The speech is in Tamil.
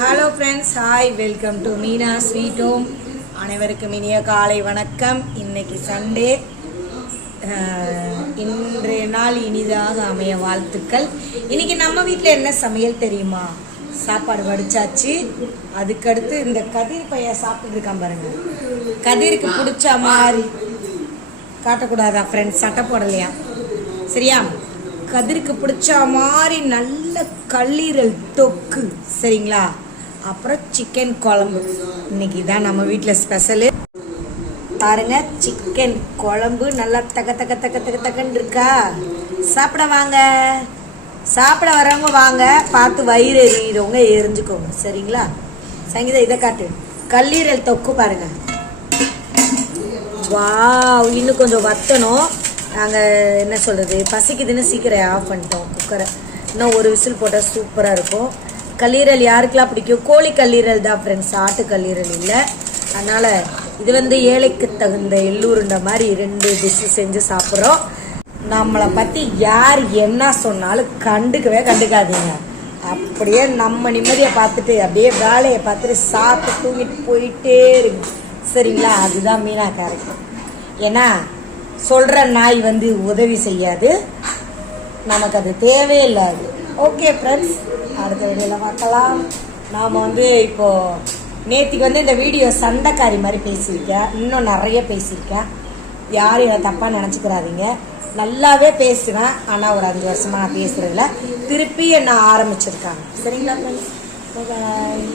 Hello friends, hi, welcome to Meena sweet home. அனைவருக்கும் இனிய காலை வணக்கம். இன்னைக்கு சண்டே. இன்றைய நாள் இனிதாக அமைய வாழ்த்துக்கள். இன்னைக்கு நம்ம வீட்டில் என்ன சமையல் தெரியுமா? சாப்பாடு வடிச்சாச்சு. அதுக்கடுத்து இந்த கதிர் பைய சாப்பிட்டு இருக்கான் பாருங்க. கதிருக்கு பிடிச்ச மாதிரி காட்டக்கூடாதா ஃப்ரெண்ட்ஸ்? சட்டை போடலையா? சரியா? கதிருக்கு பிடிச்ச மாதிரி நல்ல கல்லீரல் தொக்கு, சரிங்களா? அப்புறம் சிக்கன் குழம்பு. இன்னைக்கு தான் நம்ம வீட்டில் ஸ்பெஷலு. பாருங்க, சிக்கன் குழம்பு நல்லா தக்க தக்க தக்க தக்க தக்கன்னு இருக்கா. சாப்பிட வாங்க. சாப்பிட வரவங்க வாங்க, பார்த்து வயிறு எறிகிறவங்க எரிஞ்சுக்கோங்க, சரிங்களா? சங்கீதா இதை காட்டு. கல்லீரல் தொக்கு பாருங்க. வா, இன்னும் கொஞ்சம் வத்தணும். நாங்கள் என்ன சொல்கிறது, பசிக்குதுன்னு சீக்கிரம் ஆஃப் பண்ணிட்டோம் குக்கரை. இன்னும் ஒரு விசில் போட்டால் சூப்பராக இருக்கும். கல்லீரல் யாருக்கெல்லாம் பிடிக்கும்? கோழி கல்லீரல் தான் ஃப்ரெண்ட்ஸ், ஆட்டு கல்லீரல் இல்லை. அதனால் இது ஏழைக்கு தகுந்த எள்ளூருண்ட மாதிரி 2 டிஷ்ஷு செஞ்சு சாப்பிட்றோம். நம்மளை பற்றி யார் என்ன சொன்னாலும் கண்டுக்காதீங்க. அப்படியே நம்ம நிம்மதியை பார்த்துட்டு அப்படியே வேலையை பார்த்துட்டு சாப்பிட்டு தூங்கிட்டு போயிட்டே இருக்கு, சரிங்களா? அதுதான் மீனா கேரக்டர். ஏன்னா சொல்கிற நாய் உதவி செய்யாது, நமக்கு அது தேவையில்லாது. ஓகே ஃப்ரெண்ட்ஸ், அடுத்த வீடியோவில் பார்க்கலாம். நாம் இப்போது நேற்றுக்கு இந்த வீடியோ சண்டைக்காரி மாதிரி பேசியிருக்கேன். இன்னும் நிறைய பேசியிருக்கேன். யாரும் என்னை தப்பாக நினச்சிக்கிறாதீங்க. நல்லாவே பேசுவேன். ஆனால் ஒரு 5 வருஷமாக நான் பேசுகிறதில்ல. திருப்பி என்ன ஆரம்பிச்சிருக்காங்க, சரிங்களா ஃப்ரெண்ட்ஸ்? பாய்.